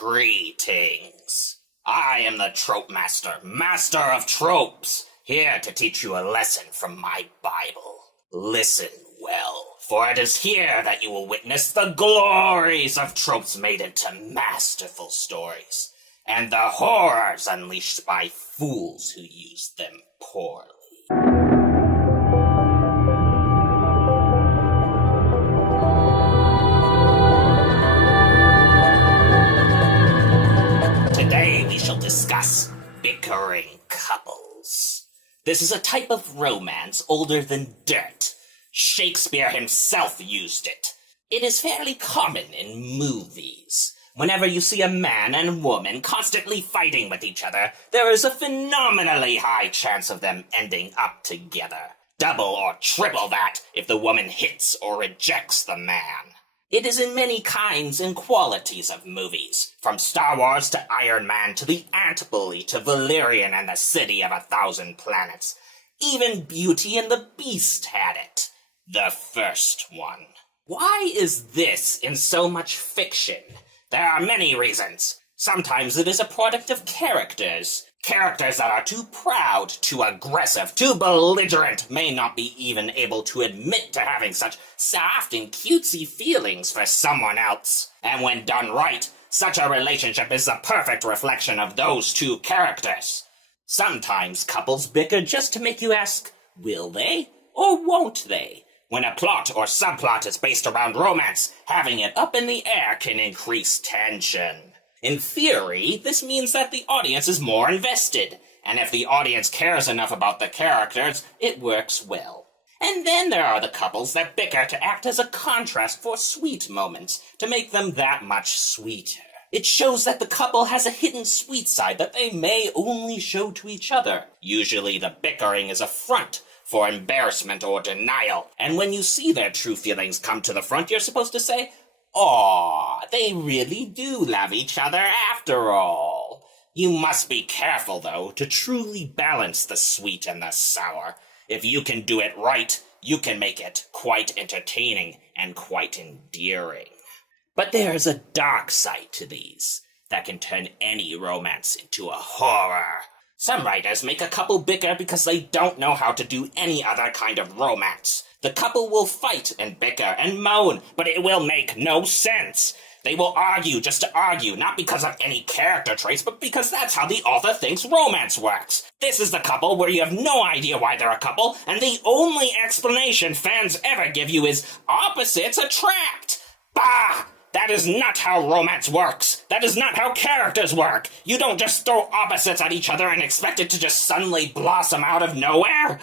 Greetings. I am the TropeMaster, master of tropes, here to teach you a lesson from my Bible. Listen well, for it is here that you will witness the glories of tropes made into masterful stories, and the horrors unleashed by fools who use them poorly. Today we shall discuss Bickering Couples. This is a type of romance older than dirt. Shakespeare himself used it. It is fairly common in movies. Whenever you see a man and woman constantly fighting with each other, there is a phenomenally high chance of them ending up together. Double or triple that if the woman hits or rejects the man. It is in many kinds and qualities of movies, from Star Wars to Iron Man to the Ant Bully to Valerian and the City of 1,000 Planets. Even Beauty and the Beast had it. The first one. Why is this in so much fiction? There are many reasons. Sometimes it is a product of characters. Characters that are too proud, too aggressive, too belligerent, may not be even able to admit to having such soft and cutesy feelings for someone else. And when done right, such a relationship is the perfect reflection of those two characters. Sometimes couples bicker just to make you ask, will they or won't they? When a plot or subplot is based around romance, having it up in the air can increase tension. In theory, this means that the audience is more invested, and if the audience cares enough about the characters, it works well. And then there are the couples that bicker to act as a contrast for sweet moments, to make them that much sweeter. It shows that the couple has a hidden sweet side that they may only show to each other. Usually the bickering is a front for embarrassment or denial, and when you see their true feelings come to the front, you're supposed to say, "Aw, they really do love each other after all." You must be careful, though, to truly balance the sweet and the sour. If you can do it right, you can make it quite entertaining and quite endearing. But there's a dark side to these that can turn any romance into a horror. Some writers make a couple bicker because they don't know how to do any other kind of romance. The couple will fight and bicker and moan, but it will make no sense. They will argue just to argue, not because of any character traits, but because that's how the author thinks romance works. This is the couple where you have no idea why they're a couple, and the only explanation fans ever give you is opposites attract. Bah! That is not how romance works. That is not how characters work. You don't just throw opposites at each other and expect it to just suddenly blossom out of nowhere.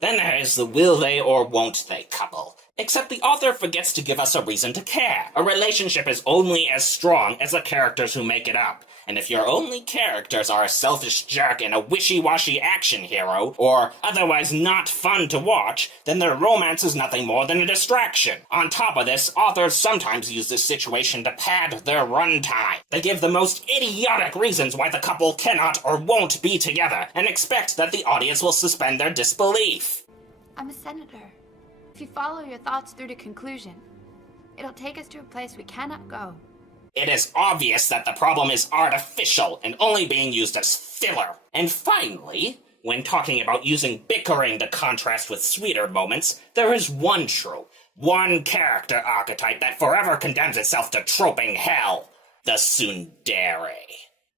Then there is the will they or won't they couple. Except the author forgets to give us a reason to care. A relationship is only as strong as the characters who make it up. And if your only characters are a selfish jerk and a wishy-washy action hero, or otherwise not fun to watch, then their romance is nothing more than a distraction. On top of this, authors sometimes use this situation to pad their runtime. They give the most idiotic reasons why the couple cannot or won't be together, and expect that the audience will suspend their disbelief. I'm a senator. If you follow your thoughts through to conclusion, it'll take us to a place we cannot go. It is obvious that the problem is artificial and only being used as filler. And finally, when talking about using bickering to contrast with sweeter moments, there is one trope, one character archetype that forever condemns itself to troping hell. The tsundere.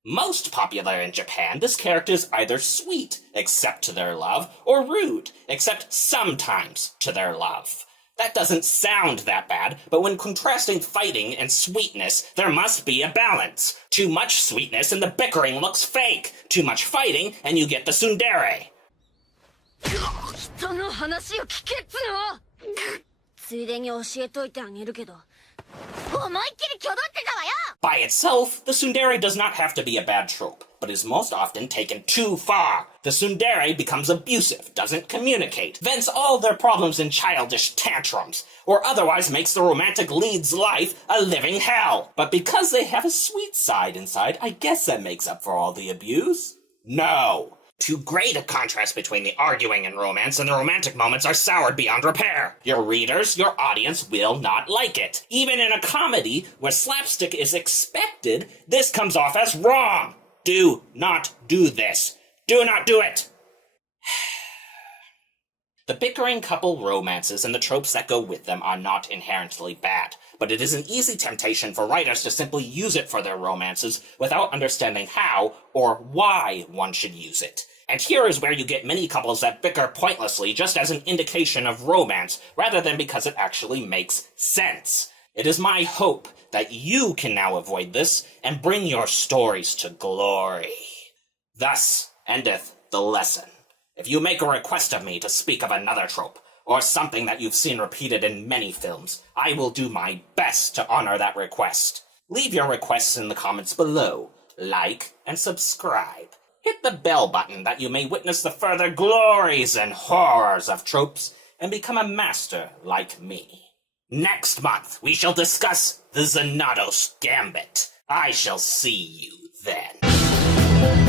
Most popular in Japan, this character is either sweet, except to their love, or rude, except sometimes to their love. That doesn't sound that bad, but when contrasting fighting and sweetness, there must be a balance. Too much sweetness and the bickering looks fake. Too much fighting and you get the tsundere. By itself, the tsundere does not have to be a bad trope, but is most often taken too far. The tsundere becomes abusive, doesn't communicate, vents all their problems in childish tantrums, or otherwise makes the romantic lead's life a living hell. But because they have a sweet side inside, I guess that makes up for all the abuse? No. Too great a contrast between the arguing and romance, and the romantic moments are soured beyond repair. Your readers, your audience will not like it. Even in a comedy where slapstick is expected, this comes off as wrong. Do not do this. Do not do it. The bickering couple romances and the tropes that go with them are not inherently bad, but it is an easy temptation for writers to simply use it for their romances without understanding how or why one should use it. And here is where you get many couples that bicker pointlessly just as an indication of romance, rather than because it actually makes sense. It is my hope that you can now avoid this and bring your stories to glory. Thus endeth the lesson. If you make a request of me to speak of another trope, or something that you've seen repeated in many films, I will do my best to honor that request. Leave your requests in the comments below, like and subscribe. Hit the bell button that you may witness the further glories and horrors of tropes, and become a master like me. Next month, we shall discuss the Xanatos Gambit. I shall see you then.